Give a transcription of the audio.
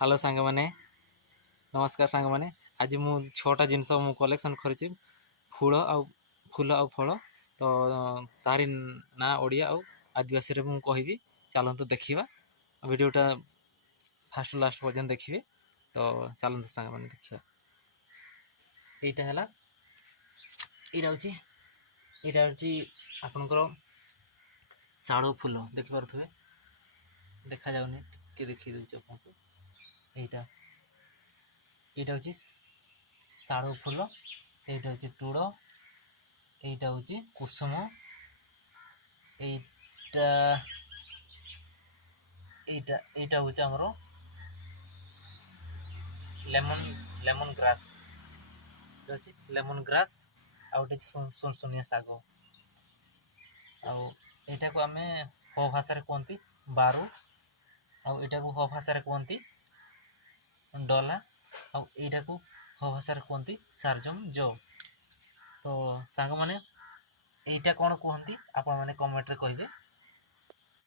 Hello सांग माने नमस्कार सांग माने आज मु छटा जिनस मु कलेक्शन करिछि फूल आ फल तो तारी ना ओडिया आ आदिवासी रे मु कहबी चलंतु देखिबा वीडियोटा फास्ट लास्ट पर्यंत देखिबे तो चलंतु सांग माने देखिबा एटा हला एटा होची आपनकर साड़ो फूल देखि पारुथबे देखा जाउनी टिके देखि दउछ आपनको एटा एटा होची साड़ो फूल एटा होची टुडो एटा होची कुसुम एटा एटा एटा होची हमरो लेमन ग्रास होची लेमन ग्रास आउटे सुनसुनिया सागो आ एटा को हमें हो भाषा रे कोंती बारू आ एटा को हो भाषा रे कोंती डला आ एटा को हो भाषा रे कोंती सारजम जो तो सांग माने एटा कोन कहंती आपण माने कमेंट रे कहिबे।